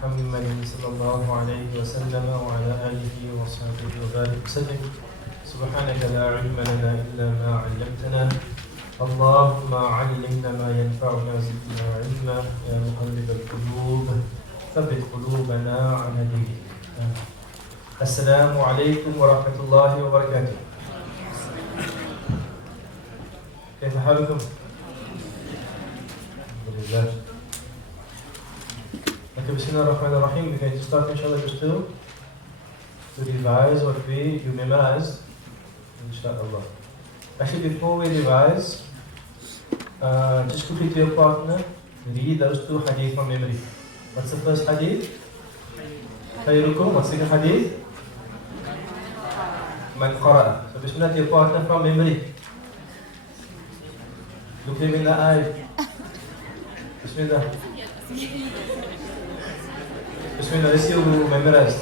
محمد صلى الله عليه وسلم وعلى آله وصحبه وبارك وسلم. سبحانك لا علم لنا إلا ما علمتنا. اللهم علمنا ما ينفعنا وزدنا علما يا مقلب القلوب ثبت قلوبنا على دينك. السلام عليكم ورحمة الله وبركاته. كيف حالكم؟ الحمد لله. Okay, Bismillahirrahmanirrahim. We're going to start inshallah just to revise what you memorized, inshallah. Actually, before we revise, just quickly to your partner, read those two hadith from memory. What's the first hadith? Khayrukum. What's the second hadith? Man qara'a. So Bismillah to your partner from memory. Look him in the eye. Bismillah. Bismillah, let's see who memorized.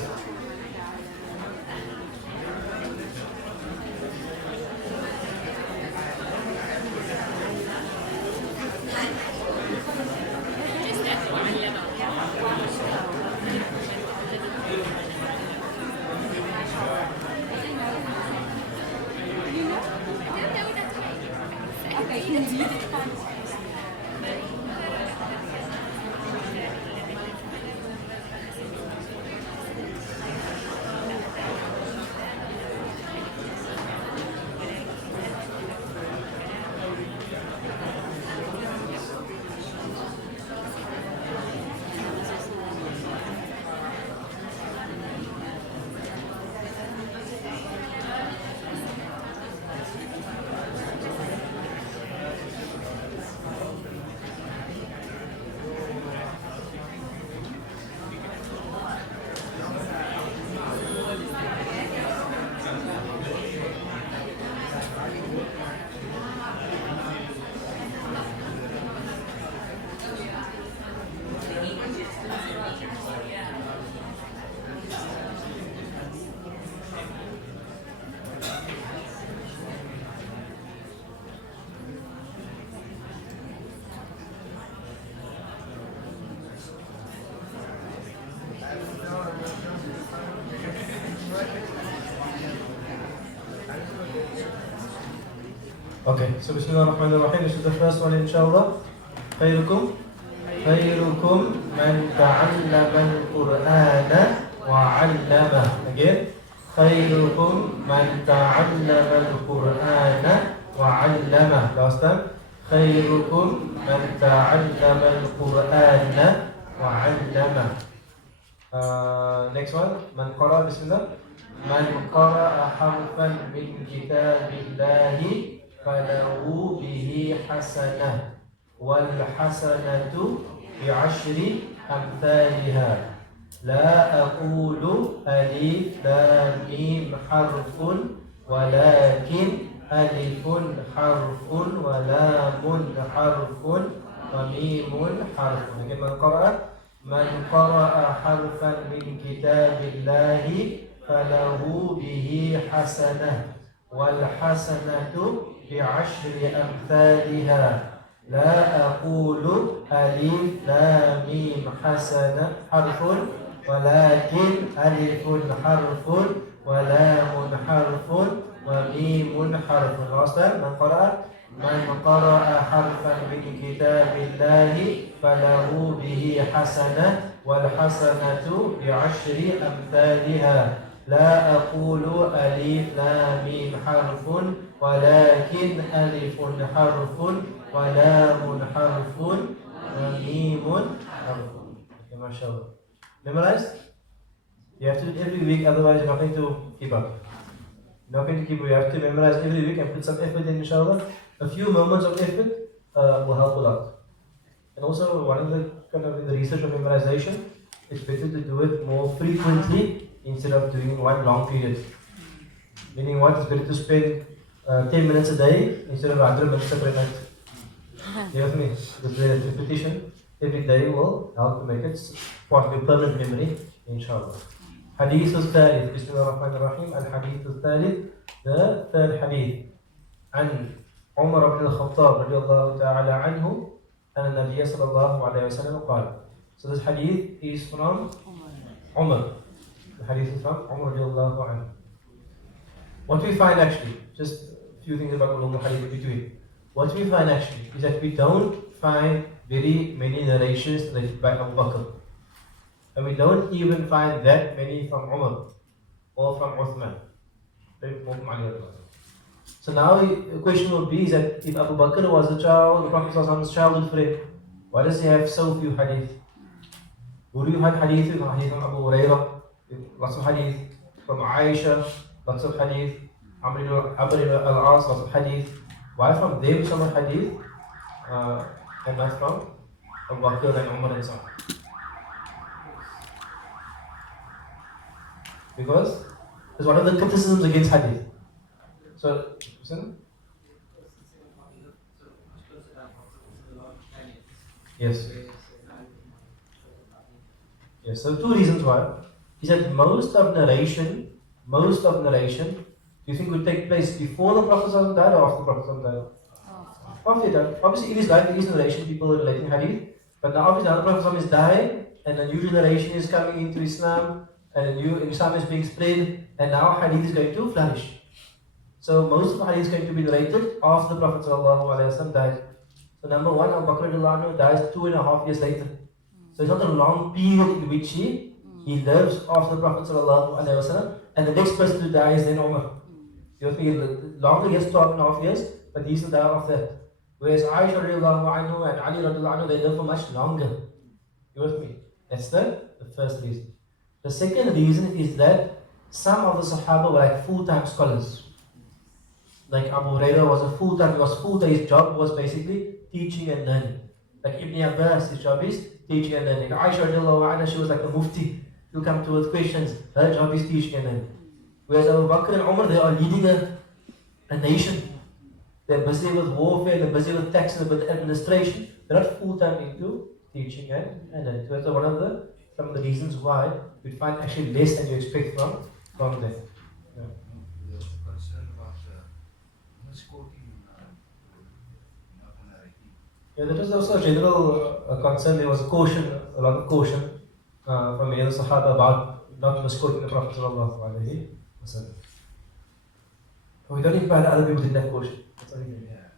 Okay, so Bismillahirrahmanirrahim. This is the first one, inshallah. Khayrukum man ta'allama al-Qur'ana wa 'allama. Again. Khayrukum man ta'allama al-Qur'ana wa 'allama. Last time. Khayrukum man ta'allama al-Qur'ana wa 'allama. Next one. Man qara'a. Bismillah. Man qara'a harfan min kitabillahi فله به حسنة والحسنة بعشر أمثالها لا أقول ألف لام ميم حرف ولكن ألف حرف ولام حرف وميم حرف. من قرأ حرفا من كتاب الله فله به حسنة والحسنة بعشر أمثالها لا أقول ألف لام ميم حسنة حرف ولكن ألف حرف ولام حرف وميم حرف. من قرأ حرفا من كتاب الله فله به حسنة والحسنة بعشر أمثالها لا أقول ألف لام ميم حرف ولكن ألف حرف ولام حرف وميم حرف. Okay, mashallah. Memorized? You have to do it every week, otherwise you're not going to keep up. You're not going to keep up. You have to memorize every week and put some effort in, inshallah. A few moments of effort will help a lot. And also, one of the kind of in the research of memorization, it's better to do it more frequently instead of doing one long period. Meaning what? It's better to spend 10 minutes a day instead of 100 minutes every night. You have me? The repetition every day will help to make it part of your permanent memory, inshallah. Hadith al-Thalith. Bismillahirrahmanirrahim. Al-Hadith al-Thalith. The third hadith. عن عمر بن الخطاب رضي الله تعالى عنه أن النبي صلى الله عليه وسلم قال So this hadith is from Umar. The hadith is from Umar radiallahu anhu. What we find actually, just a few things about ulum hadith between. What we find actually is that we don't find very many narrations related by Abu Bakr. And we don't even find that many from Umar or from Uthman. So now the question would be is that if Abu Bakr was a child, the Prophet was childhood friend, why does he have so few hadith? Would you have hadith from Abu Hurairah, lots of hadith, from Aisha, lots of hadith, Amr al-As, lots of hadith. Why from them some hadith and not from Abu Bakr and Umar and so on? Because it's one of the criticisms against hadith. So, listen. Yes. Yes. So two reasons why is that most of narration, do you think would take place before the Prophet died or after the Prophet died? After he died. Obviously, in his life there is narration, people are relating hadith, but now obviously the Prophet is dying, and a new generation is coming into Islam, and a new Islam is being spread, and now hadith is going to flourish. So most of the hadith is going to be narrated after the Prophet died. So number one, Abu Bakr dies 2.5 years later. So it's not a long period in which he lives after the Prophet and the next person to die is then Umar. You think longer, yes, 12.5 years, but he's the die after that. Whereas Aisha anhu and Ali anhu, they live for much longer. You with me? That's the first reason. The second reason is that some of the Sahaba were like full-time scholars. Like Abu Hurairah was a full-time, his job was basically teaching and learning. Like Ibn Abbas, his job is teaching and learning. Aisha anha, she was like a mufti. She'll come to with questions, her job is teaching and learning. Whereas Abu Bakr and Umar, they are leading a nation. They're busy with warfare, they're busy with tax and with administration. They're not full-time into teaching and learning. So that's one of some of the reasons why we find actually less than you expect from them. Yeah. Yeah, that was also a general concern. There was a lot of caution from many of the Sahaba about not misquoting the Prophet sallallahu alaihi wasallam. We don't even find other people didn't have caution.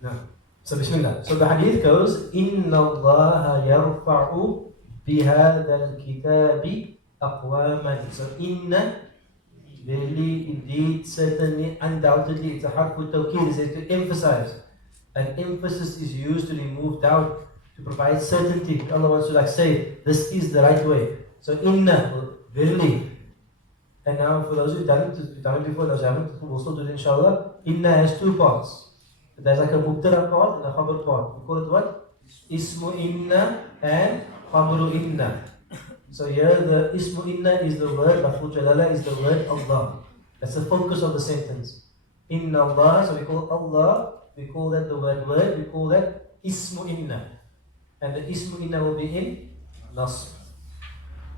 No. So Bismillah. So the hadith goes, Inna Allah yarfa'u bihadha al-kitabi aqwaman. So inna, really, indeed, certainly, undoubtedly, it's a harfu tawkid, it's to emphasize. An emphasis is used to remove doubt, to provide certainty. Allah wants to say, this is the right way. So inna, verily. And now for those who've done it before, those who haven't, we'll still do it inshallah. Inna has two parts. There's like a mubtada part and a khabar part. We call it what? Ismu inna and khabaru inna. So here the ismu inna is the word, lafzul jalala is the word Allah. That's the focus of the sentence. Inna Allah, so we call Allah, we call that the word, we call that ismu inna. And the ismu inna will be in nasb,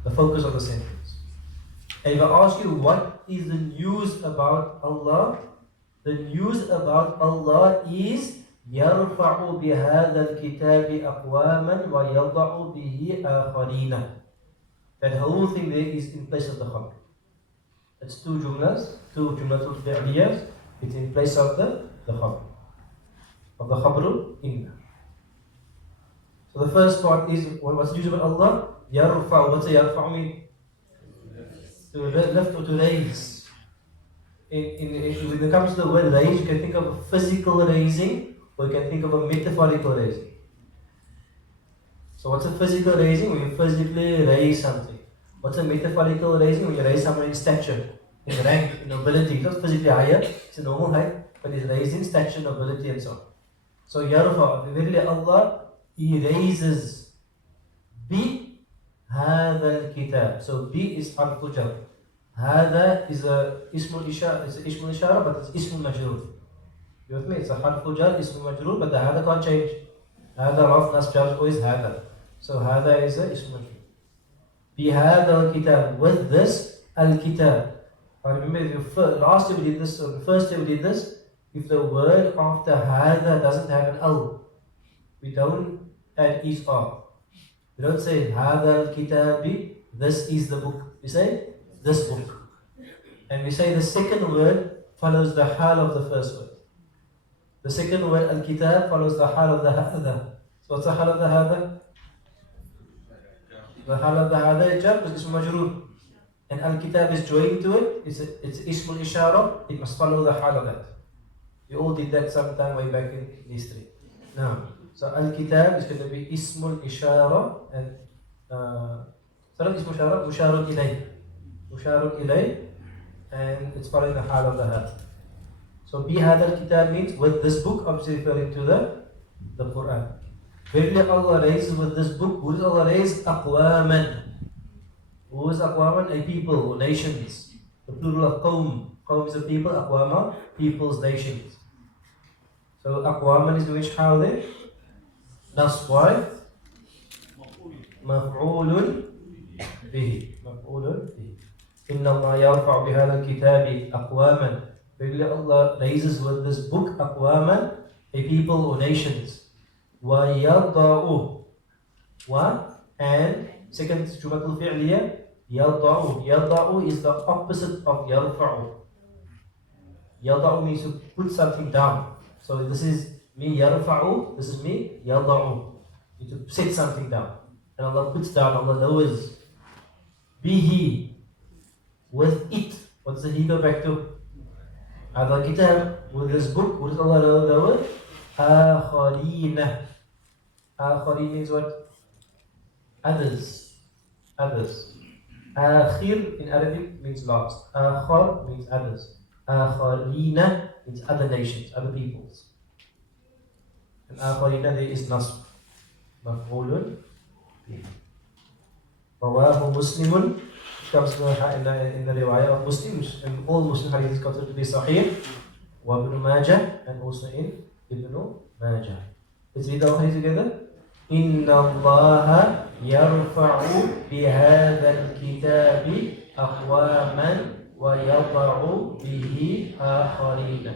the focus of the sentence. And if I ask you what is the news about Allah, the news about Allah is يَرْفَعُ بِهَذَا الْكِتَابِ أَقْوَامًا وَيَضَعُ بِهِ آخَرِينَ. That whole thing there is in place of the khabar. It's two jumlatul fi'liyas. It's in place of the khabar. Of the khabaru inna. So the first part is, what's the news about Allah? يَرْفَعُ. What's a yarfa' mean? To lift or to raise. When it comes to the word raise, you can think of a physical raising, or you can think of a metaphorical raising. So what's a physical raising? When you physically raise something. What's a metaphorical raising? When you raise someone in stature, in rank, in nobility. It's not physically higher, it's a normal height, but it's raising stature, nobility and so on. So yarfa, verily Allah, He raises bi hadha al-kitab. So bi is harfu jar. Hada is a ismul ishara, but it's ismul majroor. You with me? It's a harfu jar, ismul majroor, but the hada can't change. Hada raf nas jar is hada. So hada is a ismul majroor. Bi hada al-kitab, with this al-kitab. I remember last year we did this, or the first year we did this. If the word after hada doesn't have an al, we don't add is or. You don't say هذا الكتاب, this is the book. You say this book. And we say the second word follows the hal of the first word. The second word al-kitab follows the hal of the hadha. So what's the hal of the hadha? The hal of the hadha is jar, is majroor. And al-kitab is joined to it. It's ismul ishara. It must follow the hal of that. We all did that sometime way back in history. Now, so al-kitab is going to be ismul ishara and ismul ishara, musharun ilay. Musharun ilay, and it's following the hal of the had. So bi hadha al-kitab means with this book, obviously referring to the Quran. Verily Allah raised with this book, who does Allah raise? Aqwaman. Who is aqwaman? A people or nations. The plural of qawm. Qawm is a people, aqwama, peoples, nations. So aqwaman is which how there? That's why maf'ulun bihi. Maf'ulun bihi. Inna Allah yarfa' bihadha al-kitabi aqwaman. Verily Allah raises with this book aqwaman, a people or nations. Wa yada'u. Wa and second jumatul fi'liya yada'u. Yada'u is the opposite of yarfa'u. Yada'u means to put something down. So this is me yarfa'u, this is me yada'u. You to set something down. And Allah puts down, Allah lowers. Bihi, with it. What does he go back to? Hadha kitab, with this book, what does Allah lower? Akharina. Akharina means what? Others. Others. Akhir in Arabic means last. Akhar means others. Akharina means other nations, other peoples. And akharina there is nasb. Maf'ulun bihi. Rawahu Muslimun. Comes in the riwayah of Muslims, and all Muslim hadith is considered to be sahih. Wa Ibn Majah, and also in Ibn Majah. Let's read the hadith together. Inna Allah yarfa'u bihadha al-kitabi aqwaman wa yada'u bihi akharina.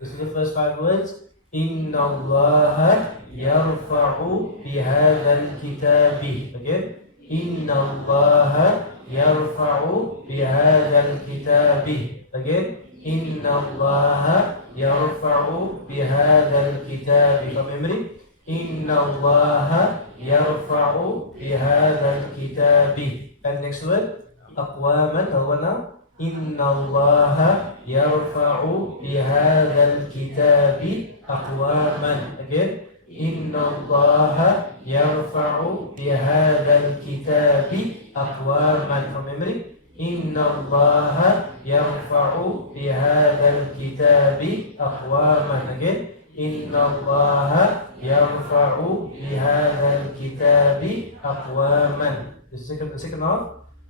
This is the first 5 words. Inna Allah yarfa'u bihadha al-kitabi. Again. Inna Allah yarfa'u bihadha al-kitabi. Again. Inna Allah yarfa'u bihadha al-kitabi. From memory. Inna Allah yarfa'u bihadha al-kitabi. And next word. Aqwaman. Now. Inna Allah yarfa'u bihadha al-kitabi aqwaman. Again. Inna Allah yarfa'u bihadha al-kitabi aqwaman. From memory. Inna Allah yarfa'u bihadha al-kitabi aqwaman. Again. Inna Allah yarfa'u bihadha al-kitabi aqwaman. The second half.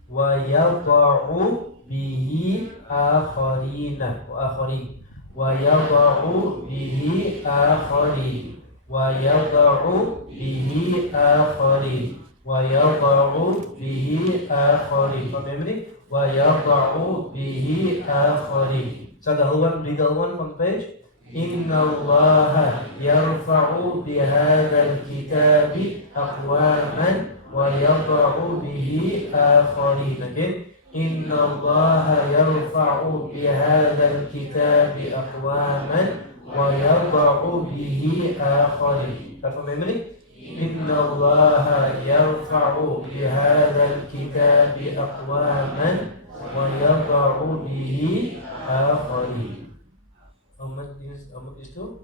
Wa yada'u bihi akharina. Wa akharin. Wa yada'u bihi akharin. Wa yada'u bihi akharin. Wa yada'u bihi akharin. From memory. Wa yada'u bihi akharin. So the whole one, read the whole one from page. Inna Allah yarfa'u bihadha al-kitabi aqwaman wa yada'u bihi akharin. Again. Inna Allah yarfa'u bihadha al-kitabi aqwaman wa yada'u bihi akharin. That from memory. Inna Allah yarfa'u bihadha al-kitabi aqwaman wa yada'u bihi akharin. How much is to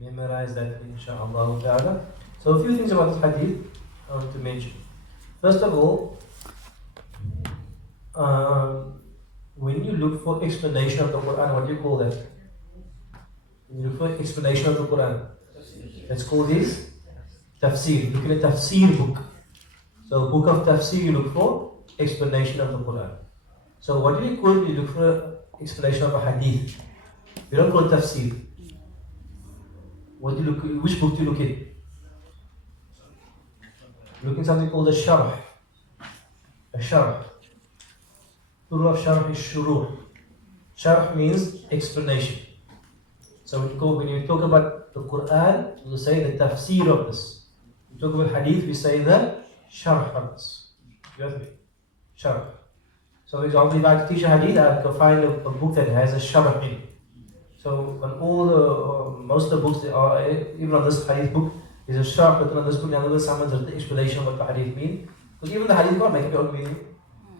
memorize that, inshaAllah ta'ala. So a few things about this hadith I want to mention. First of all, when you look for explanation of the Quran, what do you call that? When you look for explanation of the Quran, let's call this tafsir. Look at a tafsir book. So book of tafsir you look for explanation of the Quran. So what do you call it? You look for explanation of a hadith. You don't call it tafsir. What do you look? Which book do you look in? You look in something called a sharh. A sharh. Plural of sharh is shuruh. Sharh means explanation. So when you talk about the Quran, you say the tafsir of this. We talk about hadith, we say the sharh hadith. You have me? Sharh. So for example, if I teach a hadith, I can find a book that has a sharh in it. So on all the, most of the books, even on this hadith book, there's a sharh written on this book. In other words, someone's written the explanation of what the hadith means. Because even the hadith can't make up your own meaning.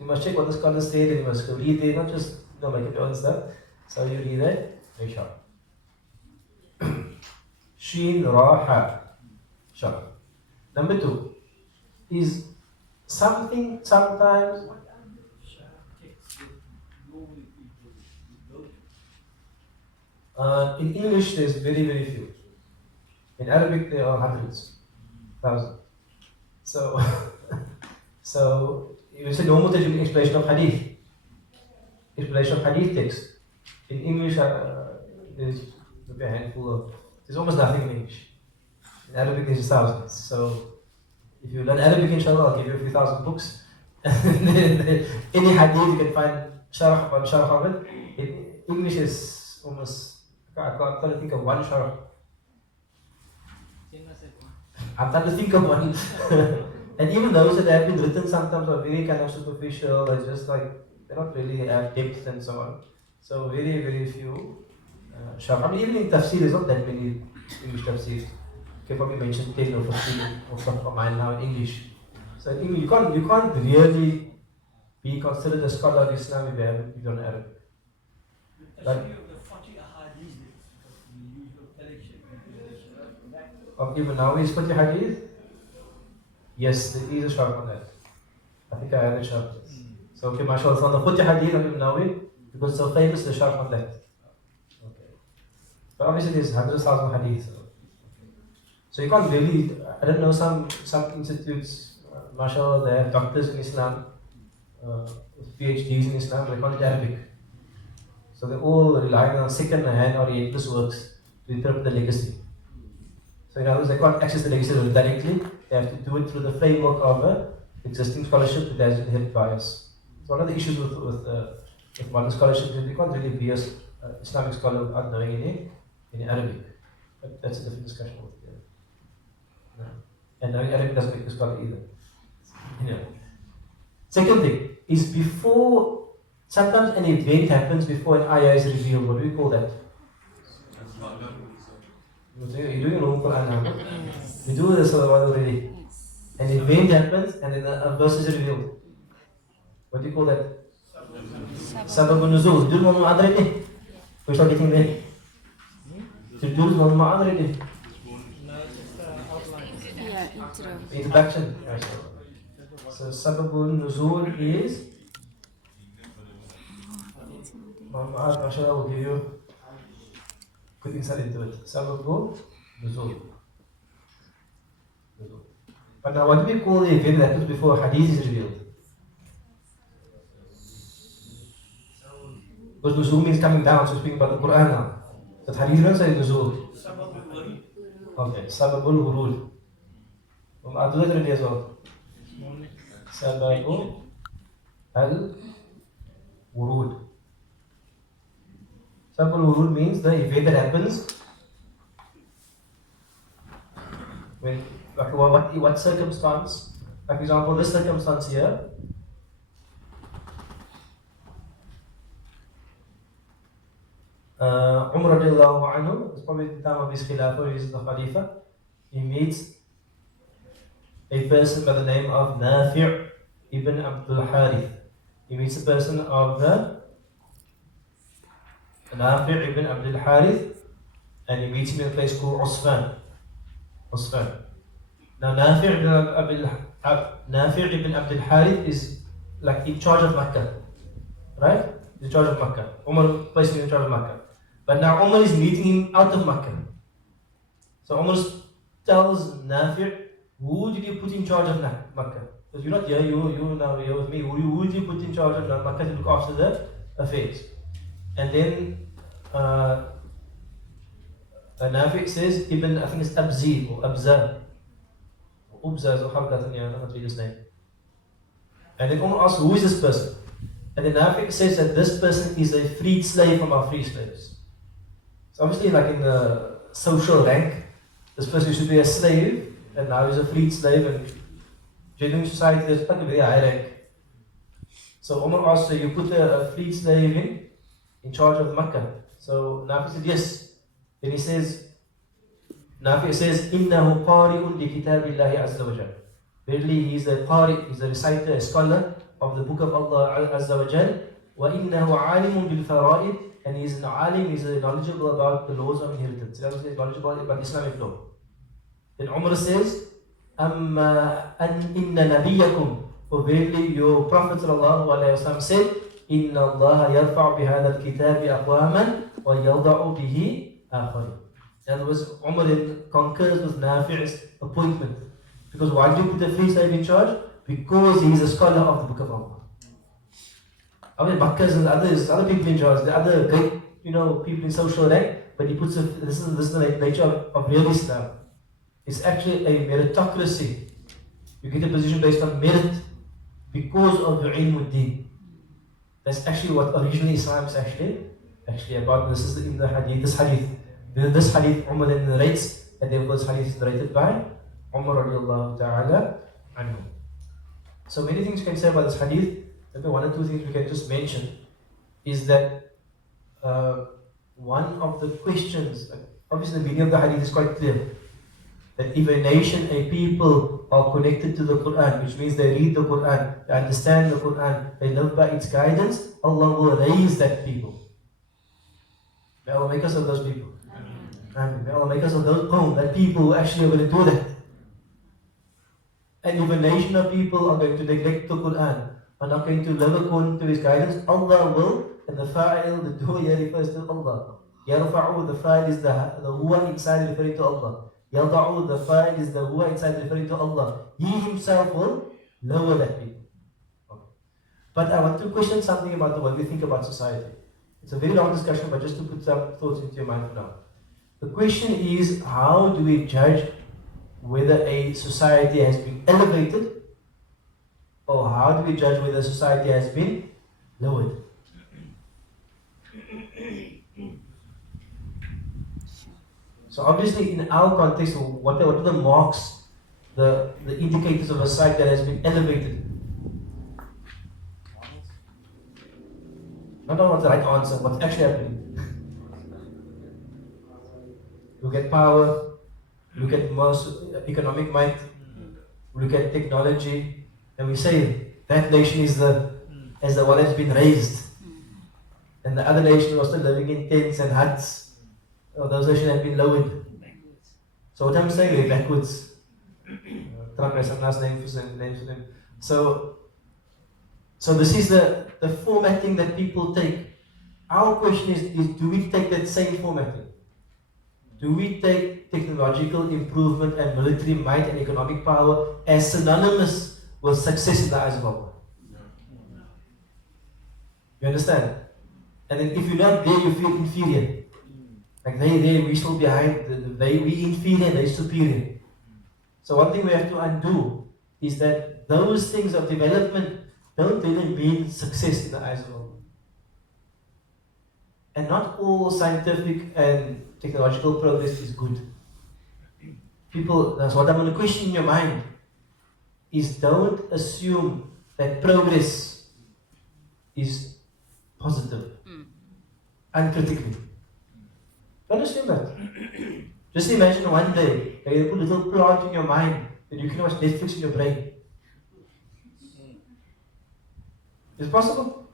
You must check what the scholar said, and you must go read it, not just make up your own stuff. So you read it, make sharh. Sheen Ra Ha. Sharh. Number 2 is something sometimes. In English, there's very, very few. In Arabic, there are hundreds, thousands. So, so it's a normal explanation of hadith. Explanation of hadith text. In English, there's maybe a handful of. There's almost nothing in English. In Arabic, there's thousands. So, if you learn Arabic, inshallah, I'll give you a few thousand books. Any hadith you can find sharh upon sharh of it. In English is almost. I can't think of one sharh. I'm trying to think of one. And even those that have been written sometimes are very kind of superficial. It's just like they don't really have depth and so on. So very, very few sharh. I mean, even in tafsir, there's not that many English tafsirs. You can probably mention 10 or 15 or something of mine now in English. So in English, you can't really be considered a scholar of Islam if you don't know Arabic. Like, even now is 40 hadith? Yes, there is a sharh on that. I think I have a sharh. So, okay, mashallah, so on the 40 hadith of Ibn Nawawi, because it's so famous, the sharh on that. Okay. But obviously, there's hundreds of thousands of hadith. So, you can't really, I don't know, some institutes, mashallah, they have doctors in Islam, with PhDs in Islam, they call it Arabic. So, they're all relying on second-hand Orientalist works to interpret the legacy. So in other words, they can't access the legacy directly. They have to do it through the framework of existing scholarship that has been held by us. So one of the issues with modern scholarship is you can't really be an Islamic scholar without knowing any Arabic. But that's a different discussion altogether. No. And knowing Arabic doesn't make you a scholar either. Anyway. Second thing is before, sometimes an event happens before an ayah is revealed. What do we call that? You're doing wrong Quran now. We do this already. An event happens and then a verse is revealed. What do you call that? Sababun nuzul. Do you know what already? We start getting there. Do you know what already? Yeah, intro. Introduction. So sababun nuzul is. Muhammad, mashallah, will give you good insight into it. Sababun nuzul. But now, what do we call the event that happens before hadith is revealed? Because nuzul means coming down, so speaking about the Quran now. But hadith doesn't say nuzul. Okay, sababul wurud. I'll do that already as well. Sababul al-wurud. Sababul wurud means the event that happens when, like what circumstance? Like for example, this circumstance here. Umar radiallahu anhu, it's probably the time of his khilafah, he's the Khalifa. He meets a person by the name of Nafi' ibn Abdul Harith. He meets a person of the Nafi' ibn Abdul Harith, and he meets him in a place called Usfan. Now Nafi' ibn Abdul Harith is like in charge of Makkah, right? He's in charge of Makkah. Umar placed him in charge of Makkah. But now Umar is meeting him out of Makkah. So Umar tells Nafi', who did you put in charge of Makkah? Because you're not here, you're now here with me. Who did you put in charge of Makkah to look after the affairs? And then Nafi' says, I think it's Abzi or Abza. Ubza is a Harkat, I don't read his name. And then Umar asks, who is this person? And then Nafi' says that this person is a freed slave from our free slaves. So obviously, like in the social rank, this person should be a slave and now he's a freed slave, and genuine society is not a very high rank. So Umar asked, so you put a freed slave in charge of Makkah. So Nafi said, yes. Then he says, Nafi says, إِنَّهُ قَارِئٌ لِكِتَابِ اللَّهِ عَزَّ وَجَلَ. Verily, he is a qari, he's a reciter, a scholar of the book of Allah Azza wa Jal. وَإِنَّهُ عَالِمٌ بِالْفَرَائِدِ. And he is an alim, he is knowledgeable about the laws of inheritance. That means he is knowledgeable about Islamic law. Then Umar says, أَمَّا أَنْ إِنَّ نَبِيَّكُمْ. For verily your Prophet ﷺ said, إِنَّ اللَّهَ يَرْفَعُ بِهَذَا الْكِتَابِ أَقْوَامًا وَيَوْضَعُ بِهِ آخَرِينَ. In other words, Umar concurs with Nafi''s appointment. Because why do you put a free slave in charge? Because he is a scholar of the Book of Allah. I mean, Bakkas and other people in charge, the other great, people in social rank, but he puts this is the nature of real Islam. It's actually a meritocracy. You get a position based on merit because of your ilm deen. That's actually what originally Islam is actually about. This is in the hadith. This hadith Umar narrates, and therefore this hadith is narrated by Umar radiallahu ta'ala anhu. So many things you can say about this hadith. Maybe one or two things we can just mention is that one of the questions, obviously the meaning of the hadith is quite clear, that if a nation, a people are connected to the Quran, which means they read the Quran, they understand the Quran, they live by its guidance, Allah will raise that people. May Allah make us of those people. Amen. May Allah make us of those that people who actually are going to do that. And if a nation of people are going to neglect the Quran, are not going to live according to His guidance, Allah will, and the fa'il, the dua here refers to Allah. Yarfa'u, the fa'il is the huwa inside referring to Allah. Yada'u, the fa'il is the huwa inside referring to Allah. He Himself will lower that people. Okay. But I want to question something about the way we think about society. It's a very long discussion, but just to put some thoughts into your mind for now. The question is, how do we judge whether a society has been elevated, or how do we judge whether a society has been lowered? So obviously in our context, what are the marks, the indicators of a society that has been elevated? Not what's the right answer, what's actually happening. Look at power, look at most economic might, look at technology, and we say that nation is the one that's been raised. And the other nation was still living in tents and huts. Those nations have been lowered. So what I'm saying, we're backwards. Trying some nice names for them. So this is the formatting that people take. Our question is do we take that same formatting? Do we take technological improvement and military might and economic power as synonymous with success in the eyes of Allah? You understand? And then if you're not there, you feel inferior. Like they there, we still behind. We inferior, they superior. So one thing we have to undo is that those things of development don't really mean success in the eyes of Allah. And not all scientific and technological progress is good. People, that's what I'm going to question in your mind, is don't assume that progress is positive, uncritically. Don't assume that. Just imagine one day that you put a little plant in your mind that you can watch Netflix in your brain. Is it possible?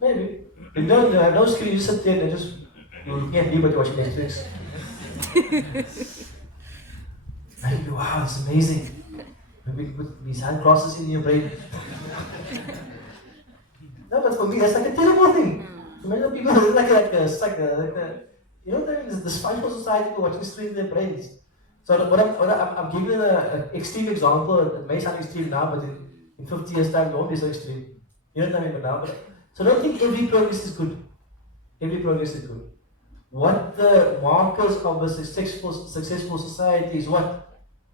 Maybe. You don't have no screen, you sit there and you can't leave but you're watching Netflix. And you go, wow, it's amazing. Maybe you put these hand crosses in your brain. No, but for me, that's like a terrible thing. Imagine people, it's like a you know, there is this spiritual society for watching screens in their brains. So I'm giving you an extreme example. It may sound extreme now, but in 50 years' time, it won't be so extreme. You know what I mean? Now, so don't think every progress is good. Every progress is good. What the markers of a successful society is what?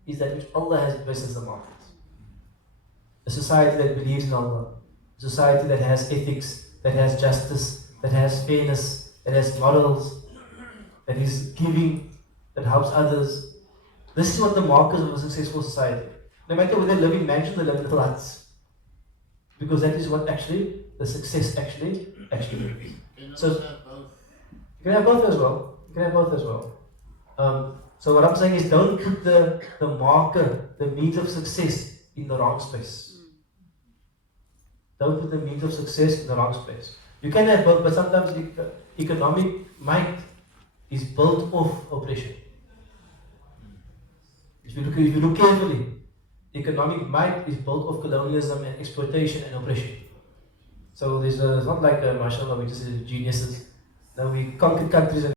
Is that which Allah has placed as the markers. A society that believes in Allah. A society that has ethics, that has justice, that has fairness, that has morals, that is giving, that helps others. This is what the markers of a successful society. No matter whether they live in mansions or they live in little huts. Because that is what actually, the success actually is. So, you can have both as well. You can have both as well. So what I'm saying is don't put the marker, the means of success in the wrong space. Don't put the means of success in the wrong space. You can have both, but sometimes economic might is built off oppression. If you look carefully, economic might is built off colonialism and exploitation and oppression. So it's not like mashallah, we just geniuses. Now we conquer countries and